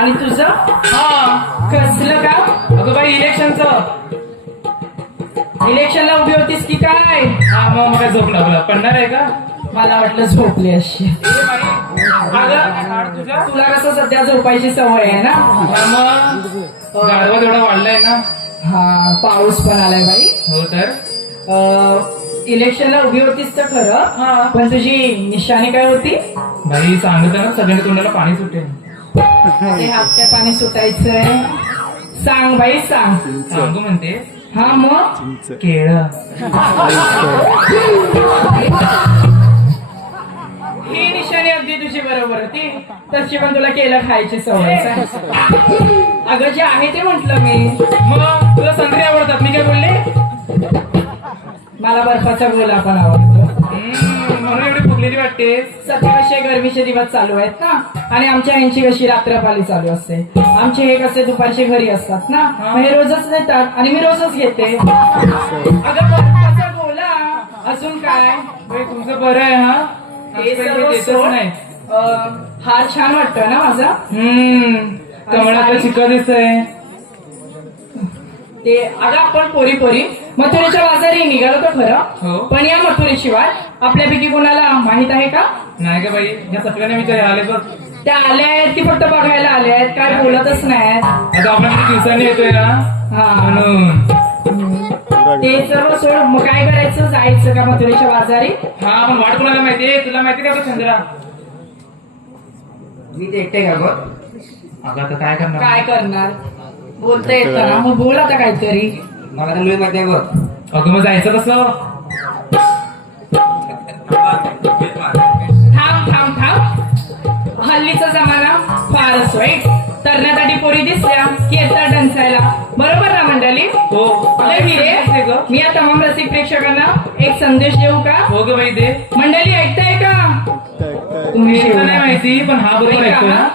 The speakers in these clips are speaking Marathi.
आणि तुझं हा. कसलं काम? अगं बाई इलेक्शनचं. इलेक्शनला उभी होतीस की काय? हा मग काय झोप लागला पडणार आहे का? मला वाटलं झोपली अशी. अगं तुझ्या तुला कसं सध्या झोपायची सवय आहे ना? हा, मग गाढवा तेवढा वाढलाय ना. हा, पाऊस पण आलाय बाई. हो तर इलेक्शनला उभी होतीस तर खरं, हा. पण तुझी निशाणी काय होती? बाई सांगत ना सगळ्यांच्या तोंडाला पाणी सुटेल. ते हातच्या पाणी सुटायचंय. सांग बाई सांग. सांगू म्हणते हा मग केळ. ही निशाणी अगदी तुझी बरोबर होती. तशी पण तुला केलं खायची सवय आहे. अगं जे आहे ते म्हंटल मी. मग तुला संत्री आवडतात मी काय बोलले? मला बर्फाचा गोला पण आवडतो. म्हणून एवढी फुगलेली वाटते. सध्या कसे गरमीचे दिवस चालू आहेत ना, आणि आमच्या ह्यांची कशी रात्रपाली चालू असते. आमचे हे कसे दुपारचे घरी असतात ना, मग हे रोजच देतात आणि मी रोजच घेते. अगं बर्फाचा गोला अजून काय? बाई, तुमचं बरं आहे हा. हे काही सर्व देतच सोड. नाही. हार छान वाटतोय ना माझा? कमळाचं चिकन दिसतंय. ते अगं आपण पोरी पोरी मथुरेच्या बाजारी निघालो तर हो. खरं, पण या मथुरेशिवाय आपल्यापैकी कोणाला माहित आहे का? नाही का बाई, या सगळ्यांना विचार आले बघ. त्या आल्या आहेत की फक्त बघायला आल्या आहेत, काय बोलतच नाहीत. आता आपण किती दिवसांनी येतोय ना हा, म्हणून. ते सर्व सोड. मग काय करायचं? जायचं का मथुरेच्या बाजारी? हा पण वाट कोणाला माहितीये? तुला माहिती का गं चंद्रा? मी देखते का बघ. अगं आता काय करणार? काय करणार? बोलता येतं ना, मग बोल आता काहीतरी. मला तर मुली माहिती आहे बघ. अगं मग जायचं कसं? थांब थांब थांब. हल्लीचा जमाना फारच वाईट. तरण्यासाठी पोरी दिसल्या की येतात डंचायला. बरोबर ना मंडळी? हो. अरे हिरे, मी या तमाम रसिक प्रेक्षकांना एक संदेश देऊ का? हो ग बाई दे. मंडळी ऐकताय का? तुम्ही नाही माहिती पण हा बरोबर ऐकतो ना.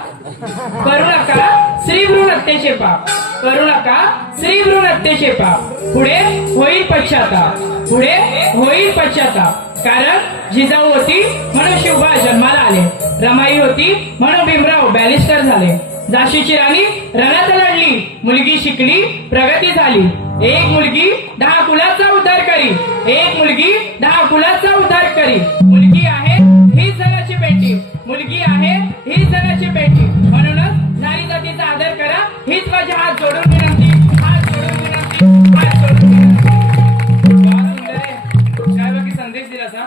करू नका स्त्री भ्रूण हत्येचे पाप. करू नका स्त्री भ्रूण हत्येचे पाप. पुढे होईल पश्चाताप. पुढे होईल पश्चाताप. कारण जिजाऊ होती म्हणून शिवबा जन्माला आले. रमाई होती म्हणून भीमराव बॅरिस्टर झाले. झाशीची राणी रणात लढली. मुलगी शिकली, प्रगती झाली. एक मुलगी 10 कुलाचा उद्धार करी. एक मुलगी 10 कुलाचा उद्धार करी. मुलगी आहे ही जगाची बेटी. मुलगी आहे ही जगाची बेटी. म्हणूनच नारी जातीचा आदर करा. हीच माझी हात जोडून विनंती. हात जोडून विनंती. हात जोडून विनंती. काय बाकी संदेश दिला सा?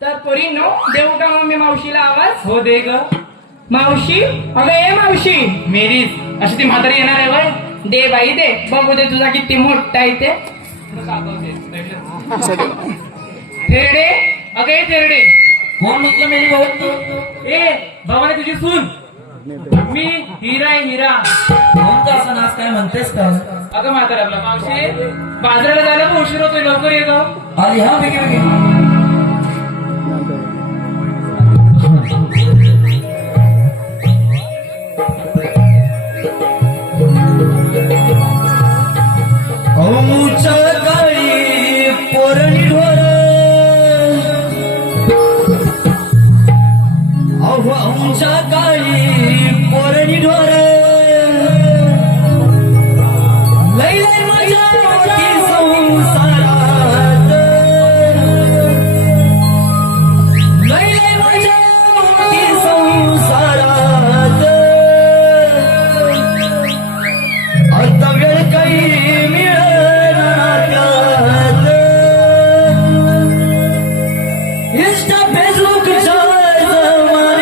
तर पोरींनो, देऊ का मग मी मावशीला आवाज? हो दे ग. मावशी, अगं ए मावशी. मेरीज अशी ती म्हातारी येणार आहे वय. दे बाई दे. बघू दे तुझा किती मोठा आहे ते. थेरडे. अगं ए थेरडे. कोण म्हटलं मेरी भाऊ? ए भावाने तुझी सून. मी हिरा आहे हिरा. कोण का असं नाच काय म्हणतेस का? अगं म्हातारा आपला मावशी बाजाराला जायला पण उशीर होतोय. लवकर ये ग. आली हा बेगी बेगी. औंच्या काळी पोरणी ढोर. औंच्या काळी पोरणी ढोर. लय लय मजा होती संसारात. लय लय मजा होती संसारात. आता वेळ काही मिळणार त्यात. इंस्टा फेसबुकच्या जमान्यात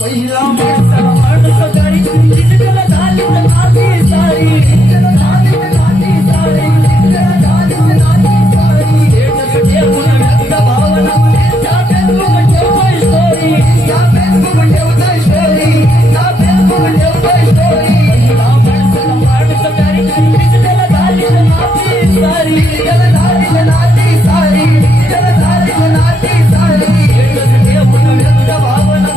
पहिला माणसा माणूस गाडी डिजिटल झाली नाती सारी डिजिटल झाली नाती सारी डिजिटल झाली नाती सारी हे पुन्हा व्यक्त भावना त्या फेसबुक ठेवतोय स्टोरी त्या फेसबुक ठेवतोय स्टोरी त्या फेसबुक ठेवतोय स्टोरी पहिला माणसा माणूस गाडी डिजिटल झाली नाती सारी डिजिटल झाली नाती सारी डिजिटल झाली नाती सारी हे पुन्हा व्यक्त भावना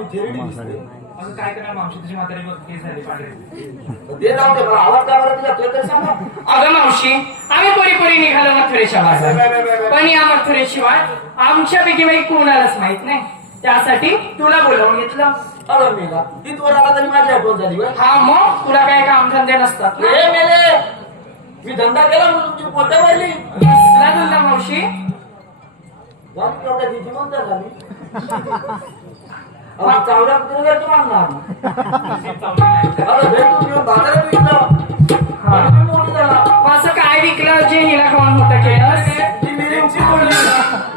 असं काय करणार मावशी तुझी म्हातारी बघ केस झाली पांढरे. ते जाऊ दे मला आवाज काय तुला ते तरी सांग ना. अगं मावशी आम्ही पोरी निघालो मथुरेच्या बाजार पण या मथुरेशिवाय आमच्यापैकी बाई कोणालाच माहित नाही त्यासाठी तुला बोलावून घेतलं. अरे मेला ती तोर आला तरी माझी आठवण झाली होय. हा मग तुला काय काम धंदे नसतात ना? ए मेले मी धंदा केला म्हणून तुमची पोट्या वाढली कसला धंदा मावशी? जाऊ तेवढ्या दिदी म्हणता झाली चावड्या कुत्रे तू मागणार अरे भेट तू घेऊन बाजारात विकलं मोठी झाला असं काय विकलं जे हिला खाऊन मोठं केलं? ती मिरिंगची बोलली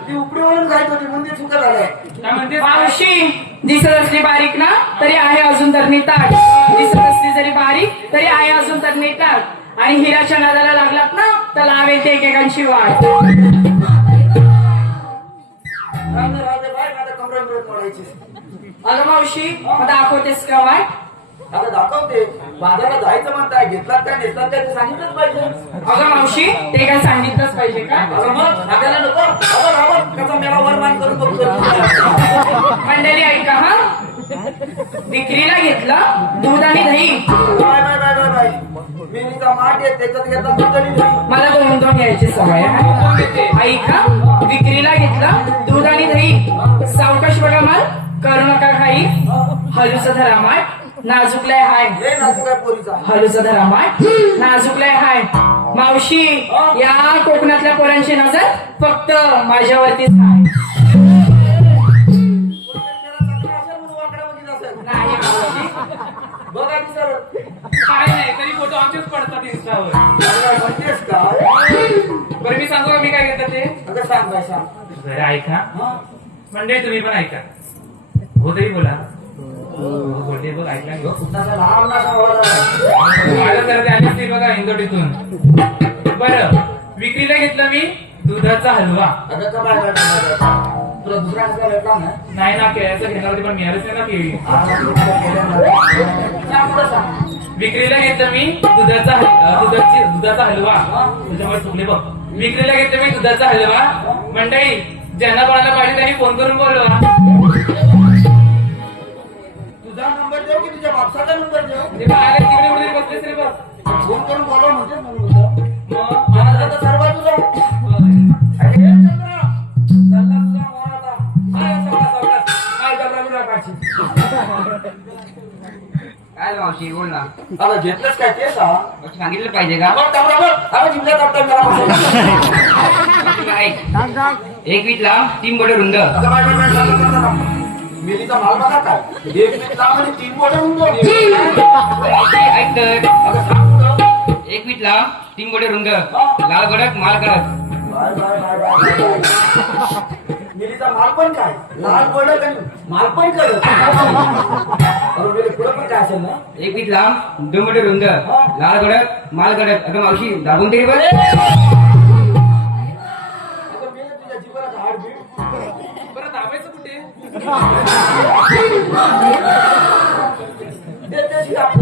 ती उपडी वळून जायच होती म्हणजे चुका झालाय काय म्हणते मावशी दिसत असली बारीक ना तरी आहे अजून तर नीटाट. दिसत असली जरी बारीक तरी आहे अजून तर नीटाट. आणि हिराच्या नादाला लागलात ना तर लावेल ते एकेकांची वाट. माझ्या कमरा मिळत पडायची अगं मावशी मग दाखवतेस का वाट? आता दाखवते बाजारात जायचं म्हणताय घेतलात काय नेसलात काय ते सांगितलंच पाहिजे. अगं मावशी ते काय सांगितलंच पाहिजे का? अगं मग सांगायला नको आपण त्याचा मेला वरमान करून बघतो. मंडळी ऐका हा विक्रीला घेतलं दूध आणि दही. बाय मिरीचा माठ आहे त्याच्यात घेतला दूध आणि दही. मला दोन दोन घ्यायची सवय आहे. ऐका विक्रीला घेतलं दूध आणि दही. सावकाश बघा माल करू नका खाई. हलूचा धरा माठ नाजुकलाय हाय. लय नाजूक आहे पोरीचा. हलूचा धरा माठ नाजुकलाय हाय. मावशी या कोकणातल्या पोरांची नजर फक्त माझ्यावरतीच आहे. नाही मावशी. बघा की सर काय नाही तरी फोटो आमचेच पडतात इंस्टावर. म्हणतेस का बरं मी सांगू का मी काय घेतात ते? अगं सांग बाय सांग. बरं ऐका हा? म्हणजे तुम्ही पण ऐका. हो तरी बोला. बोलते बघ ऐकला ह्यो कुठला लहान नासा आवाज माझं तर ते आलीच नाही बघा इंदोटीतून. बरं विक्रीला घेतलं मी दुधाचा हलवा. अगं का बाय तुला दुसरा कसा भेटला ना नाही ना केळ्याचं घेणार होते पण मिळालंच नाही ना केळी. सांग पुढं सांग. विक्रीला घेतलं मी दुधाचा हलवा. तुझ्यामुळे चुकले बघ. विक्रीला घेतलं मी दुधाचा हलवा. मंडळी ज्यांना कोणाला पाहिजे त्यांनी फोन करून बोलवा. तुझा नंबर देऊ की तुझ्या बापसाचा नंबर देऊ? ते बघ, आले तिकडे कुठे बसलेच रे बघ. फोन करून बोलवा म्हणजे माझा तर सर्व तुझा. अरे हे चंद्रा, चालला तुझा मोर आता. काय सावकाश, काय डबरा बिबरा काढशील? काय मावशी बोल ना. आता घेतलंच काय ते सांग. सांगितलं पाहिजे का? बघ डबरा बघ. अरे जिल्ह्यात आपल्या मला मावशी ऐक. एक वीटला 3 बोटे रुंद. मिलीचा माल बघा काय. एक मीठ लांब आणि 3 बोटं रुंद. ऐक तर. अगं सांग पुढं. एक वीटला 3 बोटे रुंद. लाल कडक माल कडक. Bye bye bye bye. मिलीचा माल पण काय. लाल बोलत आणि माल पण करत. अरे मिली पुढं पण काय असेल ना. एक वीटला 2 बोटे रुंद. लाल कडक माल कडक. अगं मावशी दाबून तरी बघ. अगं मिली तुझ्या जीवनात हार्टबीट. बरं दाबायचं कुठे? ते त्याची आपण.